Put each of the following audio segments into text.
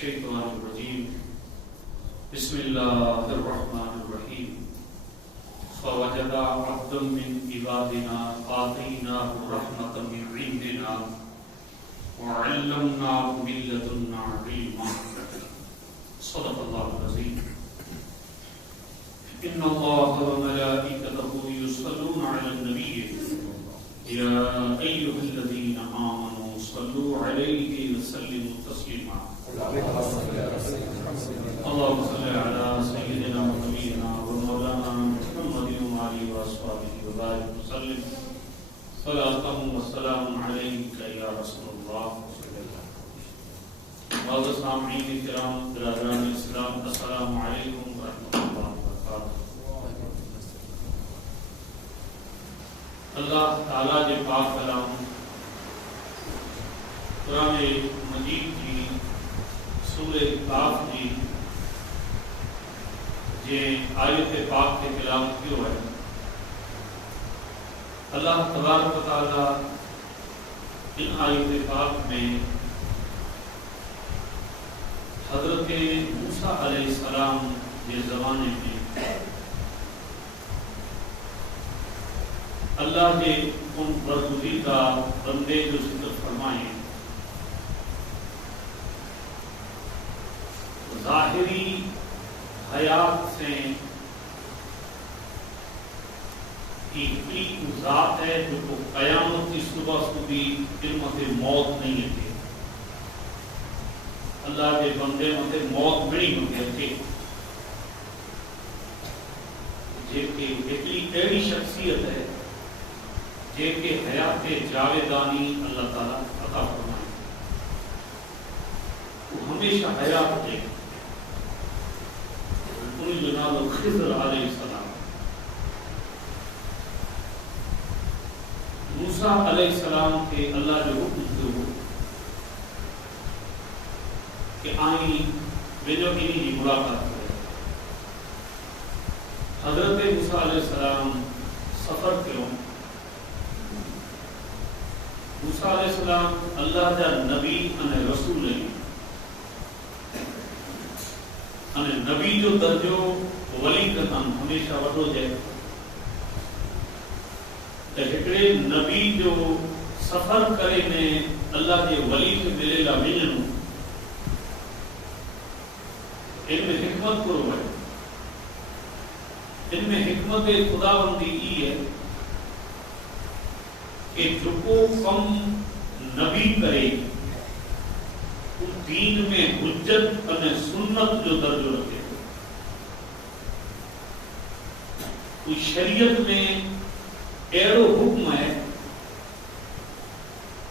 मिनश्शैतानिर्रजीम बिस्मिल्लाहिर्रहमानिर्रहीम फवजदा अब्दम मिन इबादिना आतैनाहु रहमतम मिन इंदिना व अल्लमनाहु मिन लदुन्ना इल्मा सदक़ल्लाहुल अज़ीम। इन्नल्लाह व मलाइकतहु युसल्लूना अलन नबी या अय्युहल्लज़ीना आमनू सल्लू अलैहि व सल्लिमू तस्लीमा। अल्लाहुम्मा सल्लि अला सय्यिदिना व नबीना व मौलाना मुहम्मदिन व आलिहि व अस्हाबिहि व बारिक व सल्लिम सलातन व सलामुन अलैका या रसूलल्लाह। वाज़ सामईन किराम बिरादरान इस्लाम अस्सलामु अलैकुम व रहमतुल्लाहि व बरकातहू। अल्लाह ताला जे पाक कलाम कुरान मजीद जी सूरे काफ जी जे आयत पाक के खिलाफ क्यों है। अल्लाह तबारक व तआला इन आयत पाक में हजरत मूसा अलैहिस्सलाम के ज़माने में अल्लाह के उन बरगुज़ीदा बंदे जो जिक्र फरमाए ज़ाहिरी हयात से की ज़ात है जो क़यामत की सुबह सुबह क़ियामत मौत नहीं है। अल्लाह के बंदे मते मौत मिली होती है जेके एतरी अहिड़ी शख्सियत है जेके हयात जावेदानी अल्लाह ताला अता फरमाए। वो हमेशा हयात है। उनजो नालो खिज़र अलैहिस्सलाम। मूसा अलैहिस्सलाम के अल्लाह जो हुक्म थियो कि आई वेजो इन्हीं की मुलाकात करे। हजरत मूसा अलैहिस्सलाम सफर कयो। मूसा अलैहिस्सलाम अल्लाह जा नबी अने रसूल है। अने नबी जो दर्जो वली कथन हमेशा वठो जाए तो हिकड़े नबी जो सफर करे ने अल्लाह के वली के मिलेला वञणो इनमें हिकमत करो है। इनमें हिकमत खुदाबंदी ई है कि जो कम नबी करे दीन में हुज्जत अने सुन्नत जो दर्जो रखे। कोई शरीयत में एड़ो हुक्म है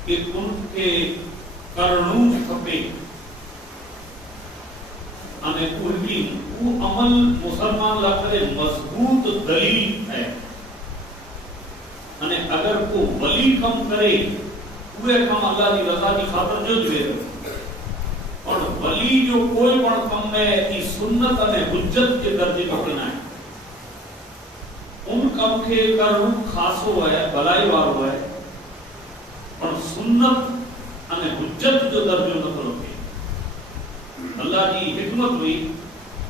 कि उनके करणू खपे अने उनकी वो अमल मुसलमान ला करे मजबूत दलील है। अने अगर को वली कम करे उहे कम अल्लाह की रजा की खातिर जो जुए और वली जो कोई पण कम है ई सुन्नत अने हुज्जत के दर्जे में होना है। उन कम के करणु खासो है भलाई वारो है और सुन्नत अने हुज्जत जो दर्जो न रखे। अल्लाह की हिकमत हुई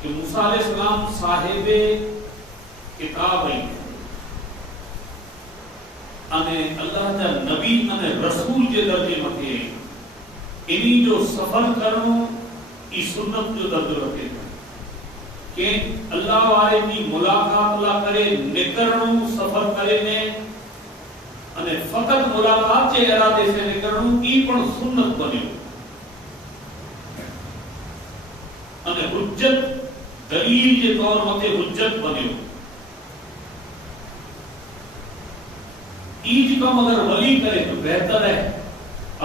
कि मूसा अलैहिस्सलाम साहिबे किताब है अने अल्लाह जा नबी अने रसूल जे दर्जे में थे। इन्हीं जो सफर करणो ई सुन्नत जो दर्जो रखे के अल्लाह वाले की मुलाकात ला करे निकरणो सफर करे ने अने फकत मुलाकात जे इरादे से निकरणो ई पण सुन्नत बन्यो अने हुज्जत दलील के तौर मते हुज्जत बन्यो। ईज कम अगर वली करे तो बेहतर है,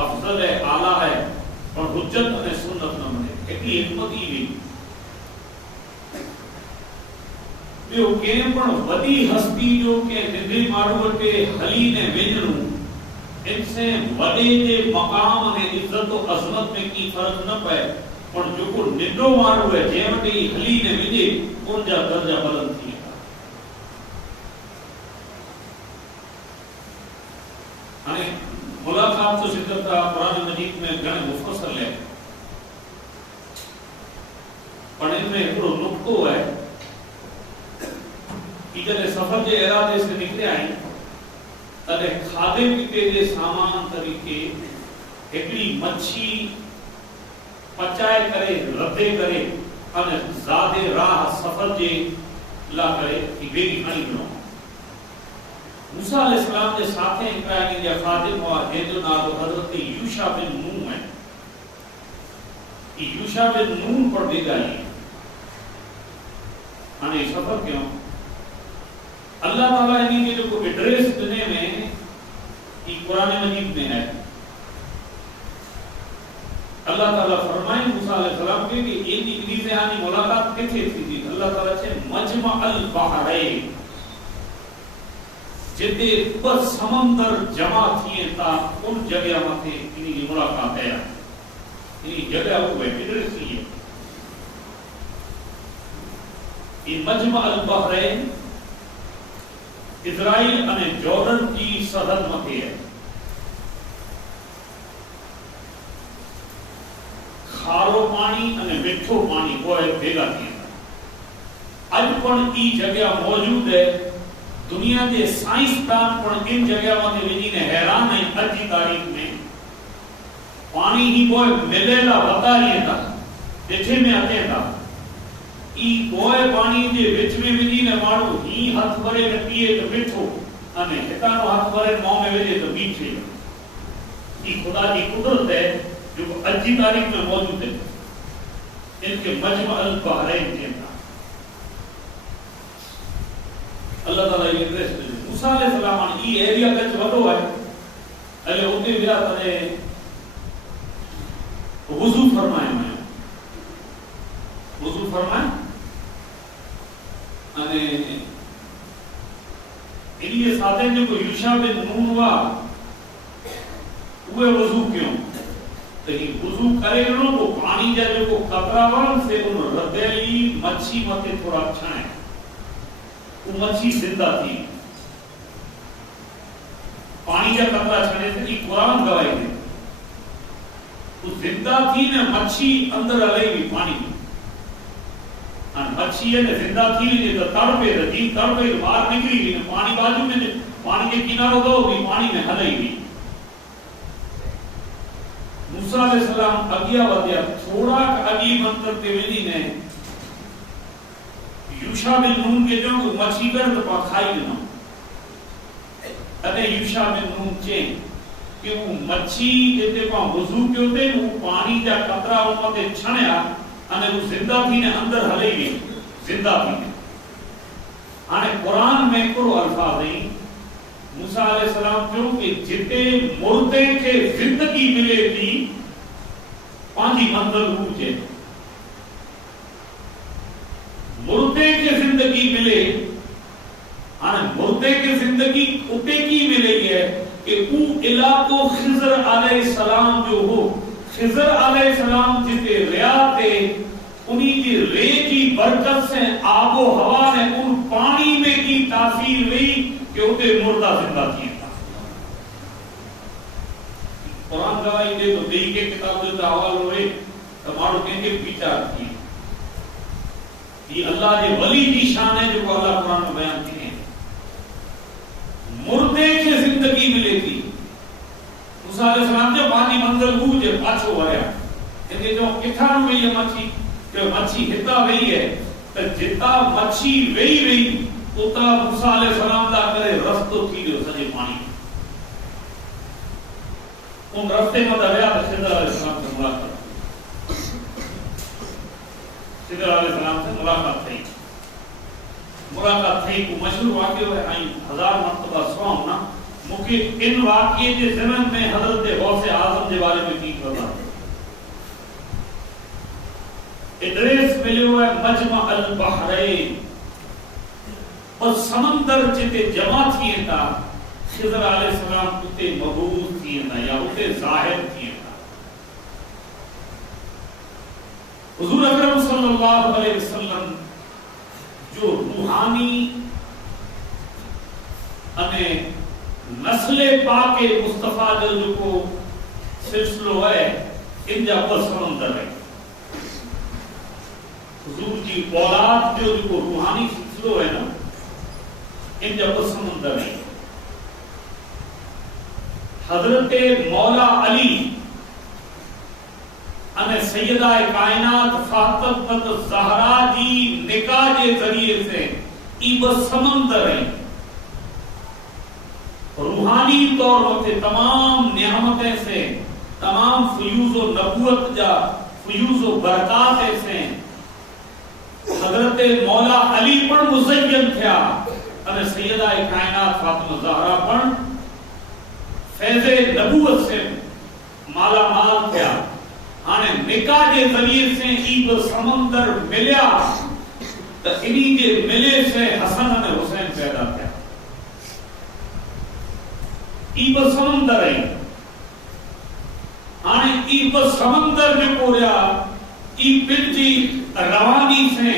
अफजल है, आला है और हुज्जत अने सुन्नत न बने। एटली हिकमत ई हुई। ॿियो कंहिं पण वॾी हस्ती जो के निंढे माण्हूअ खे हली ने वेझणो इनसे वॾे जे मक़ाम अने इज़त और अज़मत में की फर्क न पए पर जेको निंढो माण्हू है जंहिं वटि हली ने वेझे उन जा दर्जा बुलंद थी वेंदा। हाणे मुलाकात जो ज़िक्र था कुरान मजीद में घणे मुफ़स्सल है। पर इनमें हिकिड़ो नुक़्तो है कि जॾहिं सफ़र जे इरादे से निकिरिया आहिनि तॾहिं खाधे पीते जे सामान तरीक़े हिकिड़ी मच्छी पचाए करे रधे करे अने ज़ादे राह सफ़र जे लाइ करे बेगी खणी वञो। मूसा अलैहिस्सलाम जे साथे हिकिड़ा जा ख़ादिम हुआ जंहिंजो नालो हज़रत यूशा बिन नून है। यूशा बिन नून पर बेगाई हाणे सफ़र कयूं। अल्लाह ताला इन्हीं के जो एड्रेस दुनिया में कुरान मजीद में है। अल्लाह ताला फरमाए मूसा अलैहिस्सलाम के कि इन्हीं से आनी मुलाकात किथे थी थी। अल्लाह ताला छे मजमा अल बहरैन जिते ब समंदर जमा थिए ता उन जगह मथे इन्हीं की मुलाकात है। इन्हीं जगह वो एड्रेस ही है। ये मजमा अल बहरैन इजराइल अने जॉर्डन की सरहद मथे है। खारो पानी अने मिठो पानी को भेगा थी। अज पण ई जगह मौजूद है। दुनिया के साइंसदान पण इन जगह मथे वञीने हैरान है। अज की तारीख में पानी ही बोए मिलेला बतारिए था ॾिठे में अचे था। ई बोए पानी जे विच में वञीने माण्हू ही हथ भरे न पिए तो मिठो अने हितानो हथ भरे मुंह में विझे तो मीठे। ई खुदा की कुदरत है जो अज की तारीख में मौजूद है। इनके मजमा अल बहरैन कहता। अल्लाह ताला ये एड्रेस दे। मूसा अलैहिस्सलाम ई एरिया कच वडो है। अले उते विया तने वुजू फरमाए मैं वुजू फरमाए अने इन्हीं साथे जो यूशा बिन नून हुआ उहे वुजू क्यों तो ये वुजू करे नो को पानी जा जो कतरावन से उन रदेली मच्छी मथे थोड़ा छाए वो मच्छी जिंदा थी। पानी जा कतरा छाने से ई कुरान गवाही दे वो जिंदा थी ने मच्छी अंदर हले हुई पानी और मच्छी है ने जिंदा थी ने तो तड़पे बाहर निकली ने पानी बाजू में पानी के किनारो दो भी पानी में हले हुई। मूसा अलैहिस्सलाम अगिया वधिया थोड़ा अगी मंत्र ते वेनी ने यूशा बिन नून के जो मच्छी कर तो पा खाई न अने यूशा बिन नून चे कि वो मच्छी जेते पा वुजू क्यों थे वो पानी जा कतरा उनते छणया अने वो जिंदा थी ने अंदर हले गई जिंदा थी। आने कुरान में को अल्फाज है मूसा अलैहिस्सलाम क्यों कि जिते मुर्दे के जिंदगी मिले थी पांजी मंजिल ऊंचे मुर्दे के जिंदगी मिले आने मुर्दे के जिंदगी उते की मिली है कि वो इलाको खिज़र अलैहिस्सलाम जो हो खिज़र अलैहिस्सलाम जिते रिया थे उन्हीं की रे की बरकत से आबो हवा ने उन पानी में की तासीर हुई कि उते मुर्दा जिंदा थी। कुरान गवाही दे तो देई के किताब जो हवालो है तो मारो के विचार थी। ये अल्लाह के वली की शान है जो अल्लाह कुरान में बयान की है। मुर्दे की जिंदगी मिले थी मूसा अलैहिस्सलाम जो पानी मंजिल बूझे पाछो वया इनके जो किथा न वई मच्छी के मच्छी हिता वई है तो जिता मच्छी वई उता मूसा अलैहिस्सलाम दा करे रस्तो थी जो सजे पानी उन रास्ते में दरिया खिज़र अलैहिस्सलाम से मुलाकात थी को मशहूर वाक़ियो है आई हजार मर्तबा सुनाऊं ना मुके इन वाक़िए के ज़मन में हजरत गौसे आज़म के बारे में की खबर एड्रेस मिलो है मजमा अल बहरैन और समंदर जिते जमा थिए था खिज़र अलैहिस्सलाम उते मबूस थिए था या उते ज़ाहिर थिए था। हुजूर अकरम सल्लल्लाहु अलैहि वसल्लम जो रूहानी अने नस्ले पाके मुस्तफा जो को सिलसिलो है इन जा पर समंदर है। हुजूर जी औलाद जो रूहानी सिलसिलो है ना, इन जब समंदर है। हजरत मौला अली अने सैयदा कायनात फातिमा ज़हरा जी निकाह के जरिए से ई बस समंदर है। रूहानी तौर पर तमाम नियामतें से, तमाम फयूज़ो नबूवत जा फयूज़ो बरकात से हजरत मौला अली पण मुज़य्यन थिया अने सैयदा कायनात फातिमा ज़हरा पण फैज़े नबूवत से माला माल थिया। हाने निकाह के जरिए से ई समंदर मिलिया तो इन्हीं के मिले से हसन अने हुसैन पैदा थिया। ई समंदर है। हाने ई समंदर जो कोरिया ई पिंजी रवानी से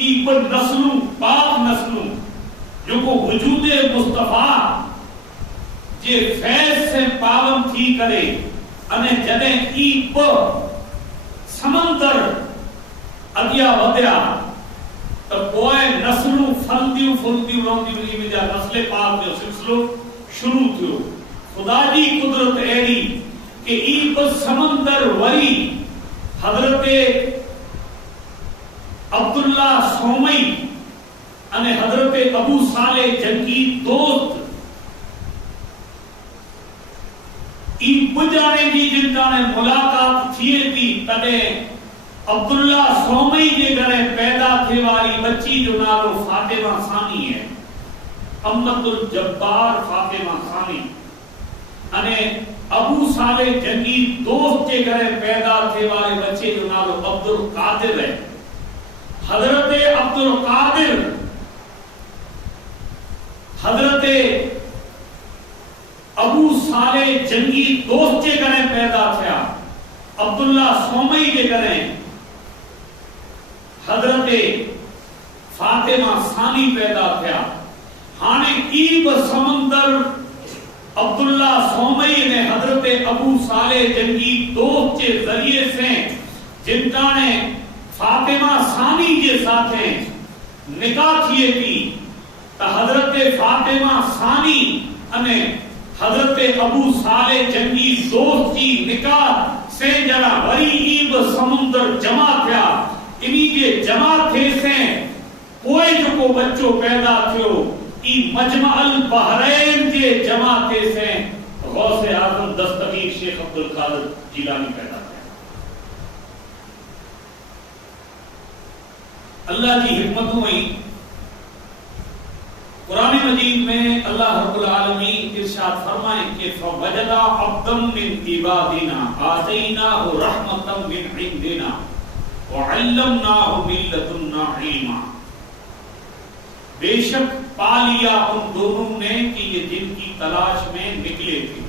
ई नस्लू पाक नस्लू जो को वजूदे मुस्तफा जे फैज से पावन थी करे अने जने ई समंदर अगिया वधिया तो कोई नस्लू फलदियूं फुलदियूं रहंदियूं में जा नस्ले पाक जो सिलसिलो शुरू थियो। खुदा जी कुदरत एड़ी कि ई समंदर वरी हजरत अब्दुल्ला सोमई अने हजरत अबू साले जंगी दोस्त ई बुजाने जी जिनकाने मुलाकात थिए थी तने अब्दुल्ला सोमई जे घरे पैदा थे वाली बच्ची जो नालो फातिमा सानी है। अहमदुल जब्बार फातिमा सानी अने अबू साले जंगी दोस्त के घरे पैदा थे वाले बच्चे जो नालो अब्दुल कादिर है। हजरत अब्दुल कादिर हजरत अबू साले जंगी दोस्त के घरे पैदा थिया। अब्दुल्ला सोमई के घरे हजरत फातिमा सानी पैदा थिया। हाने ई समंदर अब्दुल्ला सोमई ने हजरत अबू साले जंगी दोस्त के जरिए से जिनका ने फातिमा सानी के साथ निकाह किए थी तो हजरत फातिमा सानी अने हजरत अबू साले जंगी दोस्त की निकाह से जरा वरी ईब समुंदर जमा थिया। इन्हीं के जमा थे से कोई जो को बच्चो पैदा थियो ई मजमअल बहरैन के जमा थे से गौसे आजम दस्तगीर शेख अब्दुल कादिर जिलानी पैदा थे। अल्लाह की हिकमत हुई कुरान मजीद में अल्लाह रब्बुल आलमीन इरशाद फरमाए कि फवजदा अब्दम मिन इबादिना आतैनाहु रहमतम मिन इंदिना व अल्लमनाहु मिन लदुन्ना इल्मा। बेशक पा लिया उन दोनों ने कि ये जिनकी तलाश में निकले थे।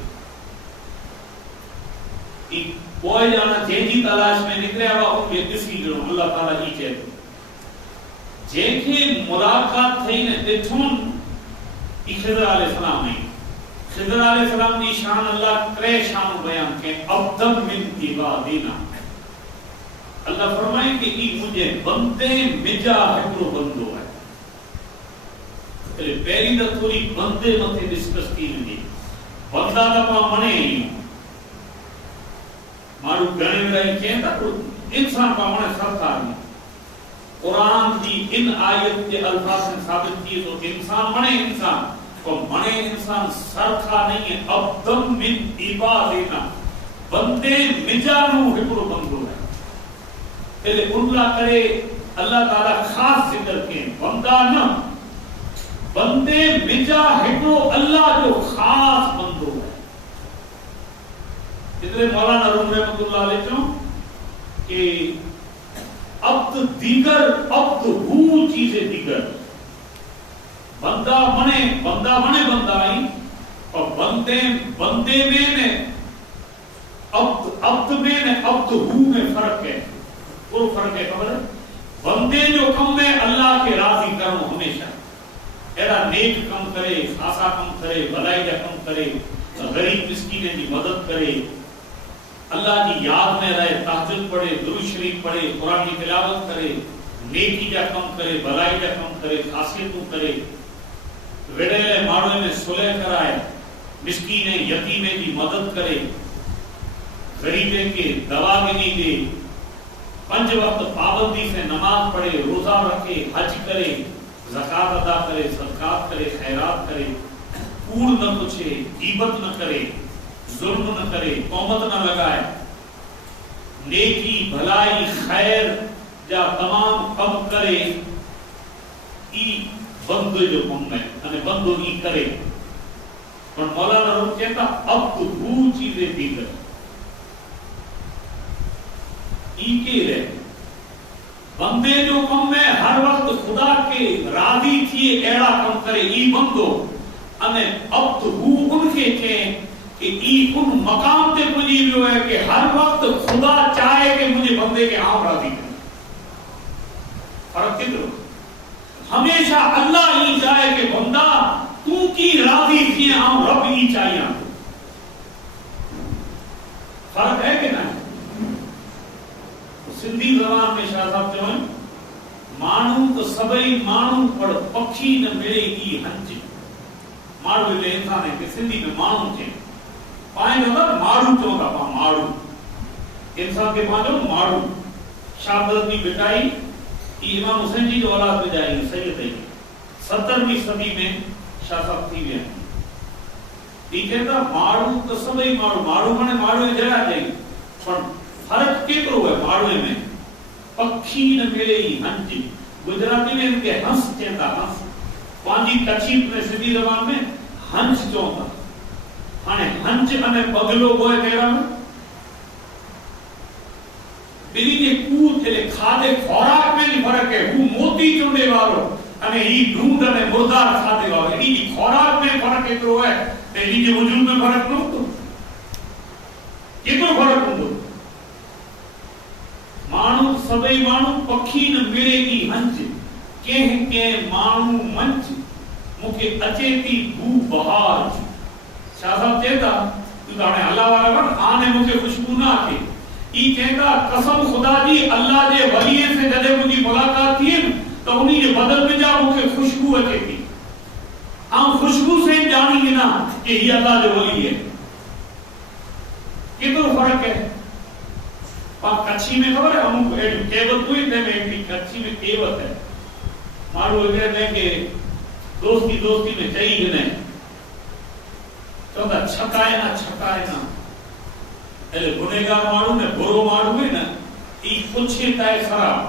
कोई जाना जेजी तलाश में निकले हुआ उनके किसी जो अल्लाह ताला ही कहते जेके मुलाकात थई ने दिठुन खिज़र अलैहिस्सलाम ने खिज़र अलैहिस्सलाम की शान अल्लाह त्रे शान बयान के अब्दम मिन इबादिना। अल्लाह फरमाए कि ई मुझे बंदे मिजा हिकड़ो बंदो है। पहले पहली तो थोड़ी बंदे मथे डिस्कस की वञे। बंदा त पाण मणे मारू घणे रही के त इंसान पाण मणे सरकार कुरान की इन आयत के अल्फाज से साबित किए तो इंसान मने इंसान तो मने इंसान सरखा नहीं है। अब्दम मिन इबादिना बंदे मिजानु हिकड़ो बंदो है। पहले उनला करे अल्लाह ताला खास जिक्र के बंदा न बंदे मिजा हिकड़ो अल्लाह जो खास बंदो है। इतने मौलाना रूम रहमतुल्लाह अलैह चो कि अब्द दीगर अब्द हू चीजें दीगर। बंदा मने बंदा आई और बंदे में ने अब्द में ने अब्द हू में फर्क है। वो फर्क है खबर है। बंदे जो कम में अल्लाह के राजी करो हमेशा एरा नेक कम करे खासा कम करे भलाई का कम करे गरीब मिस्कीन की मदद करे अल्लाह जी याद में रहे, तहज्जुद पढ़े, दुरूद शरीफ पढ़े, कुरान की तिलावत करे, नेकी जा कम करे, भलाई जा कम करे, खासियतूं करे, विड़ेले माण्हुनि में सुलह कराए, मिस्कीने यतीमे की मदद करे, गरीबे के दवा गिनी दे, 5 वक्त पाबंदी से नमाज पढ़े, रोजा रखे, हज करे, ज़कात अदा करे, सदकात करे, खैरात करे, कूड़ न पूछे, गीबत न करे, जुल्म न करे, तोहमत न लगाए, नेकी भलाई खैर जा तमाम कम करे, ई बंदो जो कम है अने बंदो ई करे। पर मौलाना रूम कहता अब तो वो चीजें भी करे ई के रहे बंदे जो कम में हर वक्त खुदा के राजी थी एड़ा कम करे ई बंदो अने अब तो वो उनके के कि ई उन मकाम ते पुजी वियो है कि हर वक्त खुदा चाहे कि मुझे बंदे के आम राजी करे। फर्क किधर हमेशा अल्लाह ही चाहे कि बंदा तू की राजी थी आम रब ही चाहिए। फर्क है कि नहीं? सिंधी जबान में शाह साहब चवन मानू तो सबई मानू पर पक्षी न मिले ई हंज माड़ू ले इंसान है कि सिंधी में मानू चे पाए ना माड़ू चौंदा पा माड़ू इंसान के पांचो माड़ू शाबद की बिटाई इमाम हुसैन जी जो औलाद पे जाएगी सैयद है 17वीं सदी में शाह साहब थी गए ठीक है ना माड़ू तो सबई माड़ू माड़ू माने माड़ू जगह जाएगी पर फर्क केतरो है माड़ू में पक्षी न मिले ही हंज गुजराती में इनके हंस चेता हंस पांजी तकशीफ में सिंधी जबान में हंस चौंदा हाने हंस अने बगलो बोए तेरा में बिनी के कूद चले खादे खोराक में भी फर्क है वो मोती चुंडे वालो अने ही ढूंढ अने मुर्दार खादे वालो ई खोराक में फर्क केतरो है ते ई जे वजूद में फर्क न तो केतरो फर्क हुंदो मानू सबई मानू पक्षी न मिलेगी हंज के मानू मंच मुके अचेती भू बहार शाह साहब चेता तू ताने अल्लाह वाला वन आने मुके खुशबू ना आके ई कहता कसम खुदा जी अल्लाह जे वलीए से जदे मुझी मुलाकात थी तो उन्हीं जे बदल में जा मुके खुशबू अचे थी हम खुशबू से जानी ना कि ये अल्लाह जो वली है कितना फर्क है पा कच्ची में खबर है हम केवत हुई थे में एक कच्ची में केवत है मारू कहते हैं कि दोस्ती में चाहिए नहीं तो छकाए ना એટલે ગુનેગાર માણું ને ભોરો માણું હોય ને ઈ પૂછે તાય ખરાબ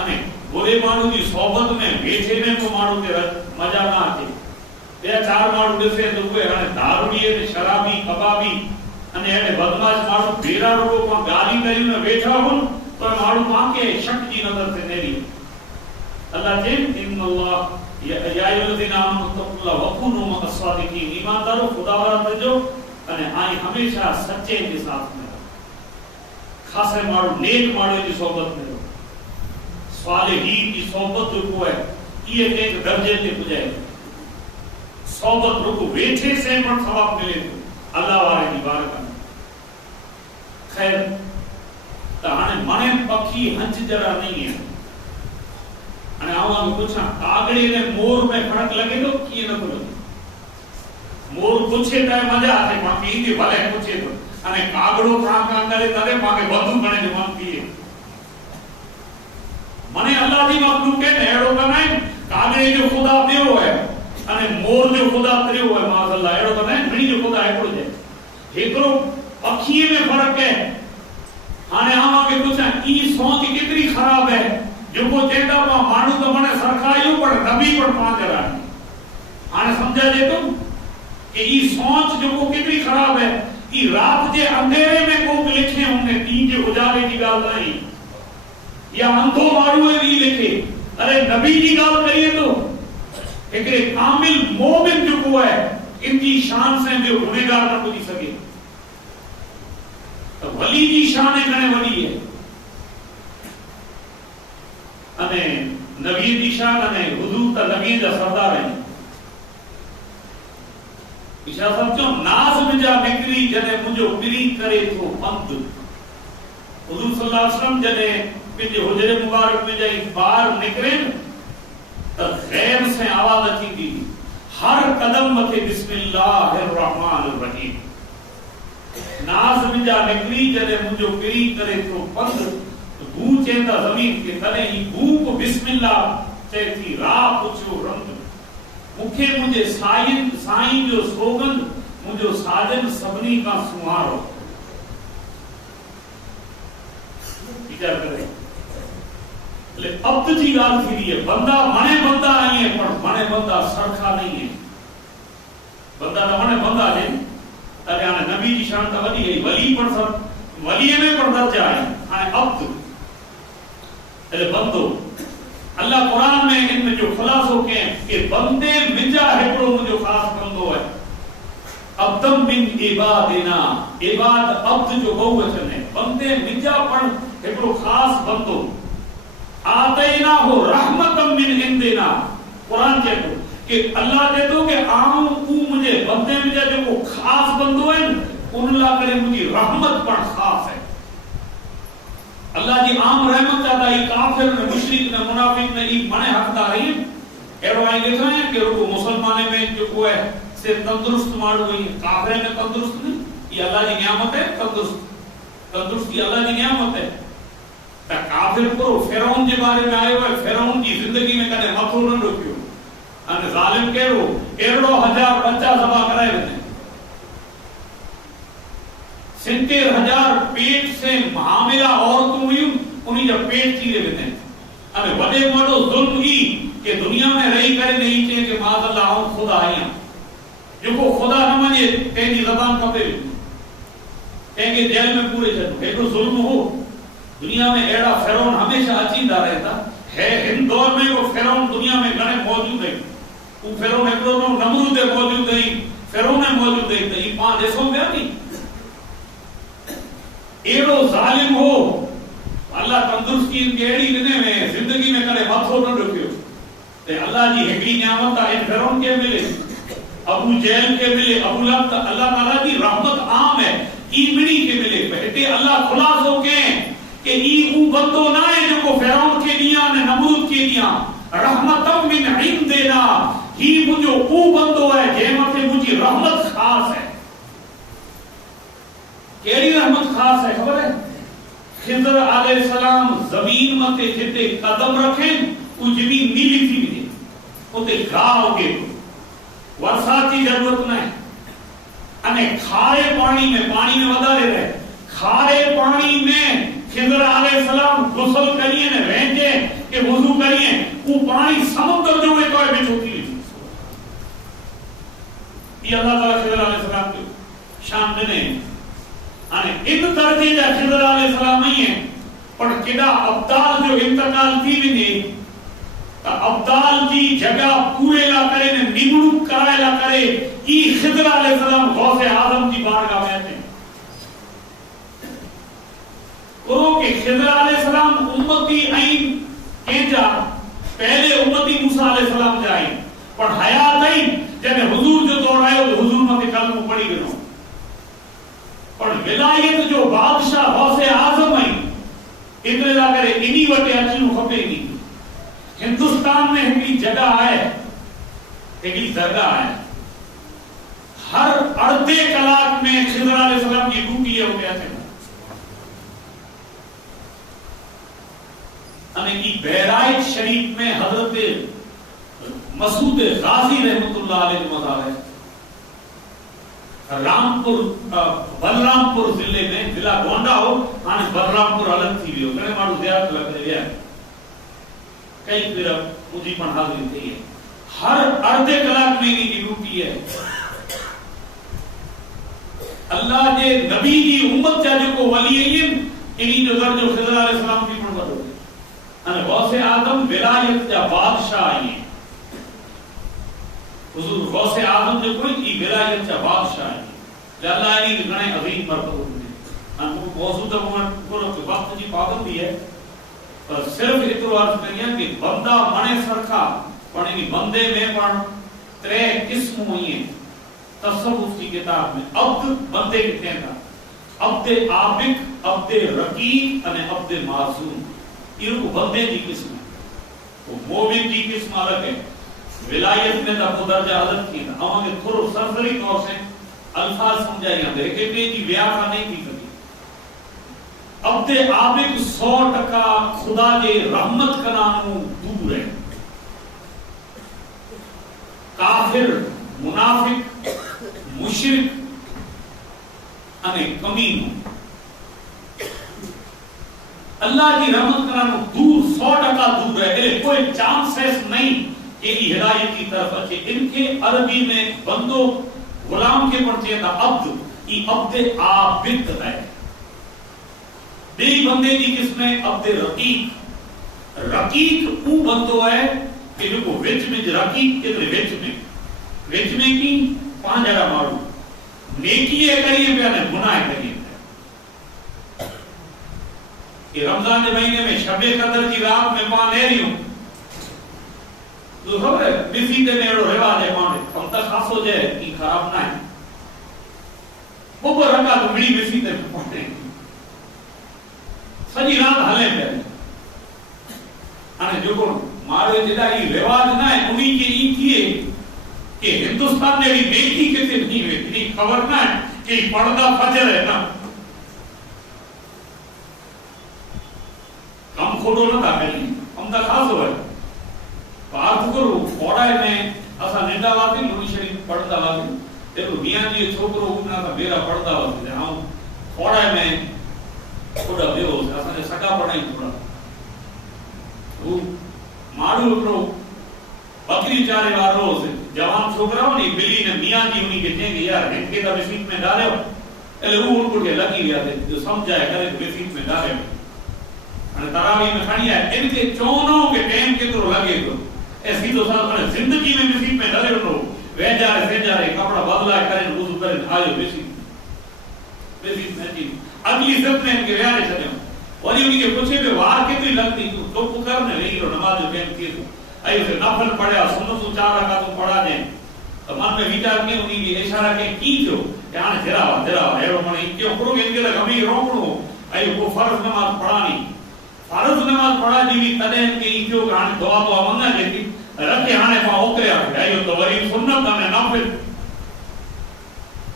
અને ભોરે માણું ની સોબત में બેઠે ને તો માણું કે મજા ના આવે બે ચાર માણું બેસે તો કોઈ અને દારૂડી અને શરાબી કબાબી અને એને બદમાશ માણું ભેરા લોકો પણ ગાલી કરીને બેઠા હોય તો માણું આંકે શક જી નજર से नेरी अल्लाह जे इन्नल्लाह या अय्युहल्लज़ीना आमनु तक़ुल्लाह वकुनू मअस-सादिक़ीन ईमानदारो खुदा वाला तजो અને આઈ હંમેશા સચ્ચે के साथ में खासे मारो नेक मारो की सोबत में सालेहीन की सोबत जो है ये एक दर्जे पे पुजाए सोबत रुको बैठे से पर सवाब मिले अल्लाह वाले की बारकात खैर ताने मने पक्षी हंस जरा नहीं है અને આવા પૂછા કાગડી ને મોર में फर्क लगे तो की न बोलो मोर पूछे तो मजा आते बाकी इनके भले पूछे तो अने कागड़ो काम करे तरे माके વધુ ગણે जो मानती है मने अल्लाह दी मखलूक के एड़ो बनाए कागड़े जो खुदा देयो है अने मोर जो खुदा त्रियो है माशाअल्लाह एड़ो बनाए घणी जो खुदा एकड़ो है एकरो पक्षी में फर्क है हाने आवा के पूछा ई सोच कितनी खराब है जो को चेता मानू तो मने सरखायो पर नबी पर पांच रहा हाने समझा दे तुम कि ये सोच जो को कितनी खराब है कि रात के अंधेरे में को लिखे हमने तीन के उजाले की गाल नहीं या अंधो मारू है नहीं लिखे अरे नबी की गाल करिए तो एक कामिल मोमिन जो को है इनकी शान से जो गुनहगार न पूछ सके तो वली की शान है कने वली है अने नबी की शान अने हुजूर ता नबी दा सरदार है इशा समझो नाज़ मुंहिंजा निकिरी जॾहिं मुंहिंजो पिरी करे थो पंधु। हुज़ूर सल्लल्लाहु अलैहि वसल्लम जॾहिं पंहिंजे हुजरे मुबारक में जाई ॿार निकिरे त ग़ैब से आवाज़ अची थी, हर कदम मथे बिस्मिल्लाहिर रहमानिर रहीम। नाज़ मुंहिंजा निकिरी जॾहिं मुंहिंजो पिरी करे थो पंधु, भू चेंदा ज़मीन के तॾहिं ई भू बिस्मिल्लाह चए थी, राह पुछो रंग मूंखे मुंहिंजे साईं जो सोगंद, मुंहिंजो साजन सभिनी खां सुहारो। वीचार करे अब्द जी ॻाल्हि थी रही है। बंदा मणे बंदा आई है, पर मणे बंदा सरखा नहीं है। बंदा तो मणे बंदा है, अरे हाणे नबी जी शान तो वधी गई, वली पर सब वली में पर दर्जा है। हाणे अब्द अरे बंदो, अल्लाह कुरान में इनमें जो खुलासो के कि बंदे मिजा हिकड़ो मुंहिंजो ख़ास बंदो है। अब्दम मिन इबादिना, इबाद अब्द जो बहुवचन है। बंदे मिजा पण हिकड़ो ख़ास बंदो। आतैना हो रहमतम मिन इंदिना, कुरान चए थो कि अल्लाह चए थो कि आऊं ऊ मुंहिंजे बंदे मिजा जेको ख़ास बंदो है उन लाइ करे मुंहिंजी रहमत पण ख़ास है। अल्लाह जी आम रहमत ज्यादा ही काफिर ने, मुशरिक ने, मुनाफिक ने ई मने हकदार ही एरो आई लिखा है कि रुको मुसलमान में जो को है से तंदुरुस्त मारो हुई, काफिर में तंदुरुस्त नहीं। ये अल्लाह जी नियामत है। तंदुरुस्ती अल्लाह जी नियामत है। त काफिर को फिरौन जे बारे में आयो है, फिरौन की जिंदगी में कने मथो न रोकियो अने जालिम केरो एड़ो हजार बच्चा सभा कराए वने, 70,000 पेट से हामिला औरतों हुई, उन्हीं जा पेट चीरे वने। अने वडे वडो जुल्म ई के दुनिया में रही करे नहीं चे कि माज़अल्लाह हूं खुदा आया, जेको खुदा न मने तेजी ज़बान खपे, तेंगे जेल में पूरे छो एडो जुल्म हो। दुनिया में एड़ा फिरौन हमेशा अचींदा रहता है। हिन दौर में वो फिरौन दुनिया में घणे मौजूद है। वो फिरौन एकड़ो नमरूद मौजूद है, फिरौन मौजूद है। त ई पां ॾिसो पिया नी एड़ो जालिम हो। अल्लाह तंदुरुस्ती इनके एड़ी ॾिने में जिंदगी में कॾहिं मथो न ॾुकियो। ते अल्लाह जी हिकिड़ी नियामत आहे फिरौन के मिले, अबू जहल के मिले, अबू लहब। अल्लाह ताला जी रहमत आम है, ई मिड़ी के मिले। हिते अल्लाह खुलासो के कि ई ऊ बंदो ना है जो फिरौन के दिया ने नमरूद के दिया। रहमतम मिन इंदिना, ही मुझो ऊ बंदो है जे मथे मुझी रहमत खास है। केड़ी रहमत खास है खबर है? खिज़र अलैहिस्सलाम जमीन मथे जिते कदम रखें उ जमीन नीली थी वञे, उते घाह उगे, वर्षा की जरूरत न है। अने खारे पानी में वधारे रहे, खारे पानी में खिज़र अलैहिस्सलाम गुस्ल करिए ने वेंजे के वुजू करिए, वो पानी समुद्र जो में तो में छोटी ये अल्लाह ताला खिज़र अलैहिस्सलाम की शान ने। अने इन दर्जे जा खिज़र अलैहिस्सलाम ही है, पर केडा अब्दाल जो इंतकाल थी वने त अब्दाल जी जगह पूरे ला करे ने निमणूक कराए ला करे ई खिज़र अलैहिस्सलाम गौसे आजम की बारगाह में आते करो कि खिज़र अलैहिस्सलाम उम्मती आइन केजा पहले उम्मती मूसा अलैहिस्सलाम जाई, पर हयात आई जने हुजूर जो दौर आयो तो हुजूर मथे कलमो पड़ी गयो। पर विलायत जो बादशाह गौसे आजम आई इतने ला करे इनी वटे अचनो खपे नी। हिंदुस्तान में हिकड़ी जगह है, हिकड़ी जगह है, हर अर्धे कलाक में खिज़र अलैहिस्सलाम की ड्यूटी हो गया थे। अने की बहराइच शरीफ में हजरत मसूद गाजी रहमतुल्लाह अलैह मज़ार है। रामपुर बलरामपुर जिले में, जिला गोंडा हो हाने बलरामपुर अलग थी वियो, घणे माण्हू ज़ियारत लाइ करे विया, कई फिर मुझी पण हाज़िरी थी है। हर अर्धे कलाक में इनकी ड्यूटी है। अल्लाह जे नबी जी उम्मत जा जेको वली आहिनि इनी जो दर्जो खिज़र अलैहिस्सलाम की पण वॾो है। अने गौसे आदम विलायत जा बादशाह आहिनि। हुजूर गौसे आदम जो कोई ई विलायत जा बादशाह है। अल्लाह इनी घणे अजीम मर्तबो ने। अन मौजूदा पूरो वक्त जी पाबंदी है, पर सिर्फ इतरो अर्थ करिया कि बंदा मणे सरखा, पण इन बंदे में पण त्रे किस्म हुई है। तसव्वुफ की किताब में अब्द बंदे के कहता अब्दे आबिक, अब्दे रकीक अने अब्दे मासूम, ये बंदे की किस्म है। तो मोमिन की किस्म अलग है, विलायत में तो दर्जा अलग थी। हमें थोड़ा सरसरी तौर से अल्फाज समझाइए थे कि जी व्याख्या नहीं थी कभी। अब्दे आबिक 100% खुदा के रहमत करानु दूर है। काफिर, मुनाफिक, मुशरिक अने कमीनो अल्लाह की रहमत करानु दूर 100% दूर है। कोई चांसेस नहीं कि हिदायत की तरफ अच्छे। इनके अरबी में बंदो गुलाम के पड़ते था अब्द, ई अब्दे आबिद है। बे बंदे की किसमें अब्दे रकीक, रकीक वो बंदो है कि जो विच में रकीक के विच में की 5 जगह मारू नेकी है करिए पे ने गुनाह करिए। कि रमजान के महीने में शबे कदर की रात में पान ले रही हूं तो खबर है बिसी ते नेड़ो रिवाज है माने हम तक खासो जाए कि खराब ना है वो पर रखा तो मिली बिसी ते पहुंचे सजी रात हले पे अने जो को मारे जेदा ई रिवाज ना है उन्हीं के ई थिए कि हिंदुस्तान ने भी नेकी कितने नहीं हुई इतनी खबर ना है कि पर्दा फजर है ना कम खोटो ना था कहीं हम तक खास हो बात करो पौड़ा में असा निंदा वाती लोनी शरीफ पढ़दा वाती तेरो मियां जी छोकरो उना का बेरा पढ़दा वाती हम पौड़ा में थोड़ा बेओ असा ने सका पढ़ाई थोड़ा वो मारू रो बकरी चारे वार रोज जवान छोकरा ने बिल्ली ने मियां जी उनी के देंगे यार इनके का मस्जिद में डाले એટલે वो उनको के लगी गया थे जो समझाए करे मस्जिद में डाले અને तरावी में खड़ी है इनके चोनों के टाइम के तो लगे तो ऐसी तो साथ में जिंदगी में मस्जिद में डाले रो वे जा रहे कपड़ा बदला करे वुजू करे आयो मस्जिद में जी अगली सब में इनके यार चले और उनके पूछे पे वार कितनी लगती तो पुकारने नहीं रो नमाज में की आई से नफल पढ़ा सुन्नत 4 रकात पढ़ा दे तो मन में विचार के उन्हीं की इशारा के की जो यानी जरा एरो मने क्यों करो इनके लगे हमें रोकणो आई वो फर्ज नमाज पढ़ानी फर्ज नमाज पढ़ा जीवी तने के जो हां दुआ तो मंगा देती रखे हाने पा ओकरे आई तो वरी सुन्नत ने नफल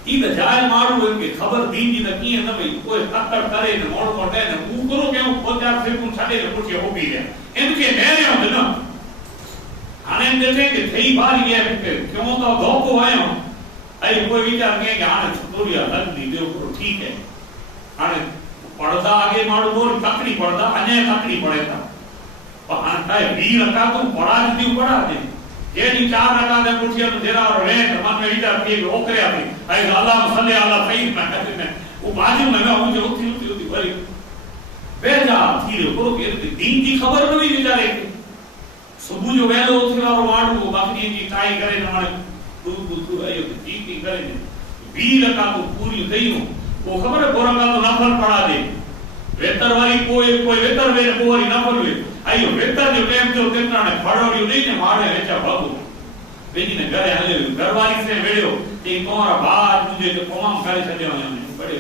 ई त जाय मारू इनके खबर दीन जी न की न भाई कोई तक्कर करे न मोड़ मोटे न वो करो के वो 4 फिर को छाड़े न कुछ हो भी है इनके नेरे हो ना आने देते कि थई बारी है क्यों तो धोको आयो आई कोई विचार के हां छुटोरिया लग दी दे को ठीक है आने पढ़दा आगे मारू बोल तकड़ी पढ़दा अन्य तकड़ी पढ़े था पर हां काय 20 रखा तो पढ़ा दी पढ़ा दे ये नी 4 रखा दे कुर्सियां तो देरा और रे मन में विचार के ओकरे आती आई अल्लाह सल्ले अला सईद में कहते हैं वो बाजू में मैं मुझे उठी भरी बेजा धीरे करो के दीन की खबर नहीं विचारे सुबह जो वेलो उठे वारो माडू बाकी जी टाई करे न माने दूध आयो जी करे ने 20 रका तो पूरी गई हो वो खबर है बोरंगा तो नफल पढ़ा दे वेतर वाली कोई वेतर वे कोई नफल वे आयो वेतर जो टाइम जो तेना ने फड़ोड़ी नहीं ने मारे वेचा बाबू बेजी ने घरे हले घरवाली से वेड़ो ते कोरा बात मुझे तो तमाम करे छडे ने बड़े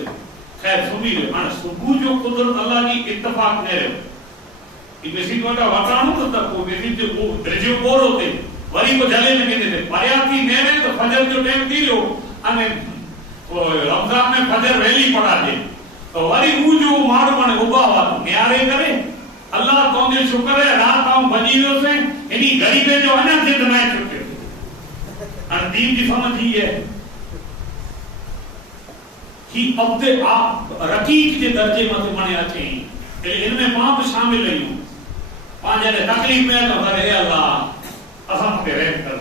खैर सुबह रे माने सुबह जो कुदरत अल्लाह की इत्तेफाक ने रे इमेसी कोटा वटाणो तो तक वो बेसी जो वो दर्जे बोर होते वरी को जले में कहते थे पर्याप्ती नेरे तो फजर जो टाइम थी लो अने वो रमजान में फजर वेली पढ़ा दे तो वरी वो जो मारो माने उबावा तो न्यारे करे अल्लाह तो दे शुक्र है रात आऊं बजीरो से इनी गरीबे जो है ना जिद ना चुके अन दीन की समझ ही है कि अब्दे आप रकीक के दर्जे मत बने अच्छे इनमें पाप शामिल नहीं हो पांच ने तकलीफ में तो करे अल्लाह असम पे रहम कर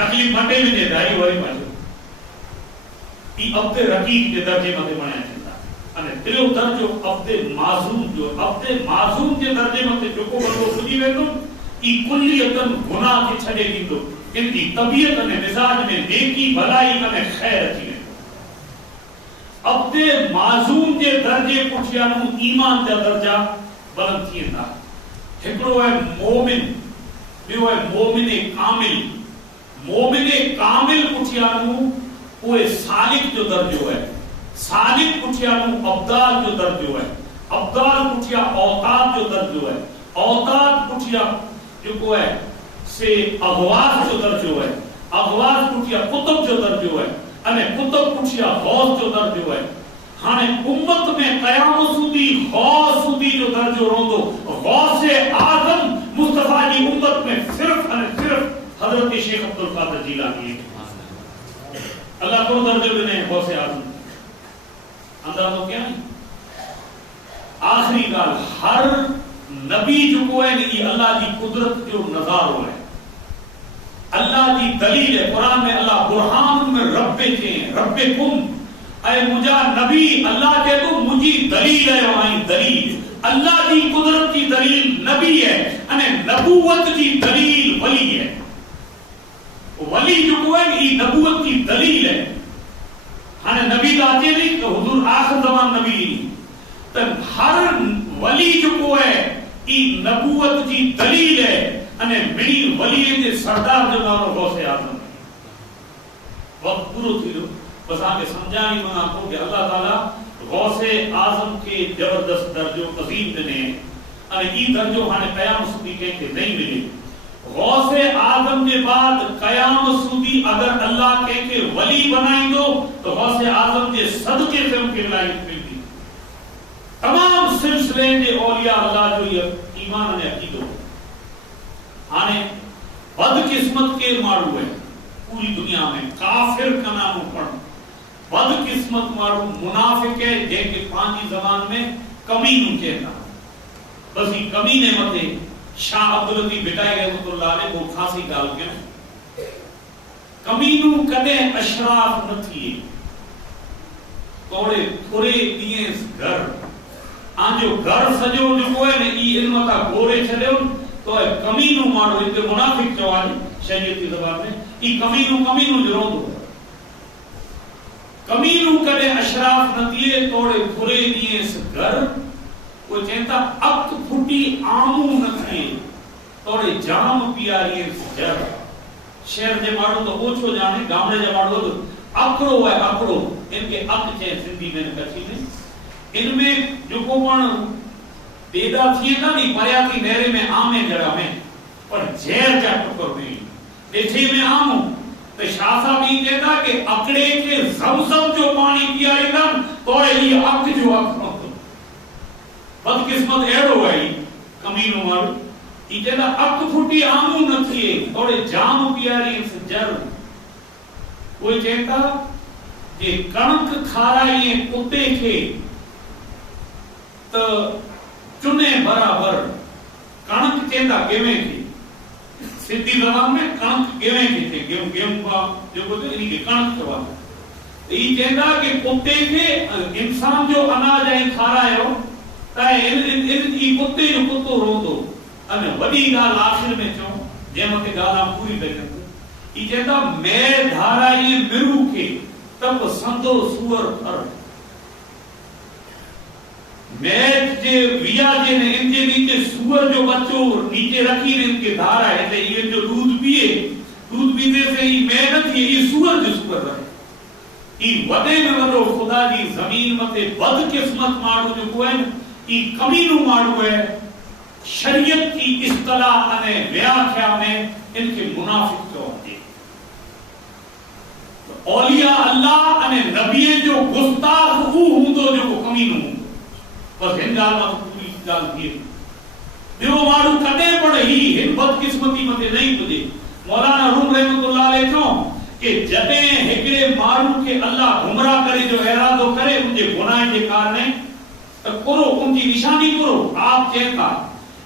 तकलीफ मटे भी दे दाई वही पाछो ई अब्दे रकीक के दर्जे मते बने चंदा अने दिलो दर्जो अब्दे मासूम के दर्जे मते जोको बंदो सुनी वेंदो ई कुल्लियतन गुनाह के छडे दींदो इनकी तबीयत अने मिजाज में नेकी भलाई अने खैर अची अब्दे मासूम के दर्जे पुठियानु ईमान का दर्जा बुलंद थींदा एकड़ो है मोमिन बियो है मोमिन कामिल मोमिने कामिल पुठियानु उहे सालिक जो दर्जो है, सालिक पुठियानु अब्दाल जो दर्जो है, अब्दाल पुठिया औताद जो दर्जो है, औताद पुठिया जो है से अगवास जो दर्जो है, अगवास पुठिया कुतुब जो दर्जो है, अने कुतुब पुठिया गौस जो दर्जो है। हाने उम्मत में क़यामत सुधी गौस सुधी जो दर्जो रोंदो, गौसे आज़म मुस्तफा जी उम्मत में सिर्फ अने सिर्फ हजरत शेख अब्दुल कादिर जीलानी है। अल्लाह को दर्जो देने गौसे आज़म अंदाज़ो क्या है? आखिरी गाल हर नबी जो है ये अल्लाह की कुदरत जो नजारो है, अल्लाह की दलील है। कुरान में अल्लाह बुरहान में रब्बे के रब्बे कुम ऐ मुझा नबी अल्लाह के तो मुझी दलील है, वहां दलील अल्लाह की कुदरत की दलील नबी है अने नबूवत की दलील वली है। वली जो है ये नबूवत की दलील है। हाने नबी आते नहीं तो हुजूर आखिर ज़मान नबी नहीं, तो हर वली जो है ये नबूवत की दलील है अने मेरी वली के सरदार जो नालो गौसे आज़म। वक्त पूरो थी लो, बस आगे समझानी मैं आपको कि अल्लाह ताला गौसे आज़म के जबरदस्त दर्जो अजीम ने अने ई दर्जो हाने क़यामत सुधी के नहीं मिले। गौसे आज़म के बाद क़यामत सुधी अगर अल्लाह के वली बनाई दो तो गौसे आज़म के सदके से उनके विलायत मिलती। तमाम सिलसिले के औलिया अल्लाह जो ये ईमान ने अकीदो हाने बदकिस्मत के मारू है पूरी दुनिया में, काफिर का नाम पढ़ बदकिस्मत मारू मुनाफिक है जेके पांची जबान में कमीनू कहता। बस ये कमीने मते शाह अब्दुल लतीफ बिटाए गए रहमतुल्लाह अलैह वो खासी गाल के कमीनू कदे अशराफ न थी तोड़े थोड़े दिए घर आजो घर सजो जो है ने ई इल्म ता गोरे छड़े तो कमीनू मारो इते मुनाफिक चवाज शरीयत की ज़बान में ई कमीनू जरो दो कमीनू कदे अशराफ न दिए तोड़े थोड़े दिए घर वो कहता अक फुटी आमू न थी तोड़े जाम पियारी जर। शहर जे मारो तो ओछो जाने, गामड़े जे मारो तो अकड़ो है अकड़ो इनके अक चे सिंधी में कथी ने इनमें जो कोण पैदा थी ना नी परया थी नेरे में आमे जड़ा में पर जहर जा टकर नहीं देखे में आमू तो शाह साहब ये कहता कि अकड़े के ज़मज़म जो पानी पियारी ना तो ये अक जो अक बदकिस्मत एड़ो है कमीनो मारो ये कहता अक फुटी आमू न थी थोड़े जाम पियारी जर। कोई कहता कि कणक खाराइए कुत्ते के तो चुने बराबर कणक कहता गेवे की सिद्धी ज़बान में कणक गेवे की थे गेहूं का जो बोलते इन्हीं के कणक कवा ये कहता कि कुत्ते के इंसान जो अनाज है खारायो ताए इन कुत्ते जो कुत्तो रोंदो अने वडी गाल आखिर में चो जे मते गाला पूरी करे ये कहता मैं धारा ये मिरू के तब संदो सुअर फर मैं जे विया जे ने इनके नीचे सुअर जो बच्चो नीचे रखी ने इनके धारा है ते ये जो दूध पीने से ही मैं न थी ये सुअर जो सुअर रहे ई वडे में वडो खुदा जी जमीन मते बदकिस्मत माड़ो जो है ई कमीनू माड़ो है शरीयत की इस्तिलाह अने व्याख्या में इनके मुनाफिक तो होते तो औलिया अल्लाह अने नबी जो गुस्ताख वो हुंदो जो कमीनू बस हिन गाल में पूरी गाल थी बियो माड़ू कदे पड़े ही हिन बदकिस्मती मते नहीं पुजे। मौलाना रूम रहमतुल्लाह अलैह चो कि जदे हिकड़े मारू के अल्लाह गुमराह करे जो इरादो करे उनके गुनाह के कारण तो करो उनकी निशानी करो आप कहता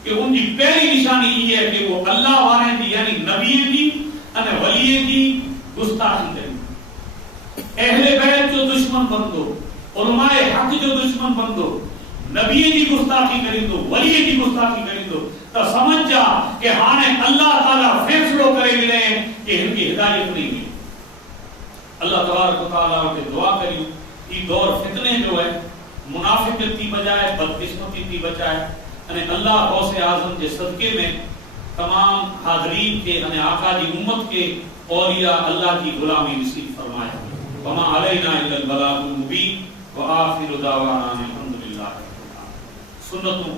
कि उनकी पहली निशानी ये है कि वो अल्लाह वाले की यानी नबी की अने वली की गुस्ताखी करे, अहले बैत जो दुश्मन बंदो, उलमाए हक जो दुश्मन बंदो, नबी की गुस्ताखी करी दो, वली की गुस्ताखी करी दो तो समझ जा कि हाने अल्लाह ताला फैसलो करे मिले कि इनकी हिदायत नहीं मिली। अल्लाह तबारक व तआला के दुआ करी ई दौर फितने जो है मुनाफिकत की बजाय बदकिस्मती की बजाय अने अल्लाह गौसे आज़म के सदके में तमाम हाज़रीन के अने आका जी उम्मत के औलिया अल्लाह की गुलामी नसीब फरमाए। वमा अलैना इल्लल बलागुल मुबीन व आखिरु दावाना अल्हम्दुलिल्लाह। सुन्नतों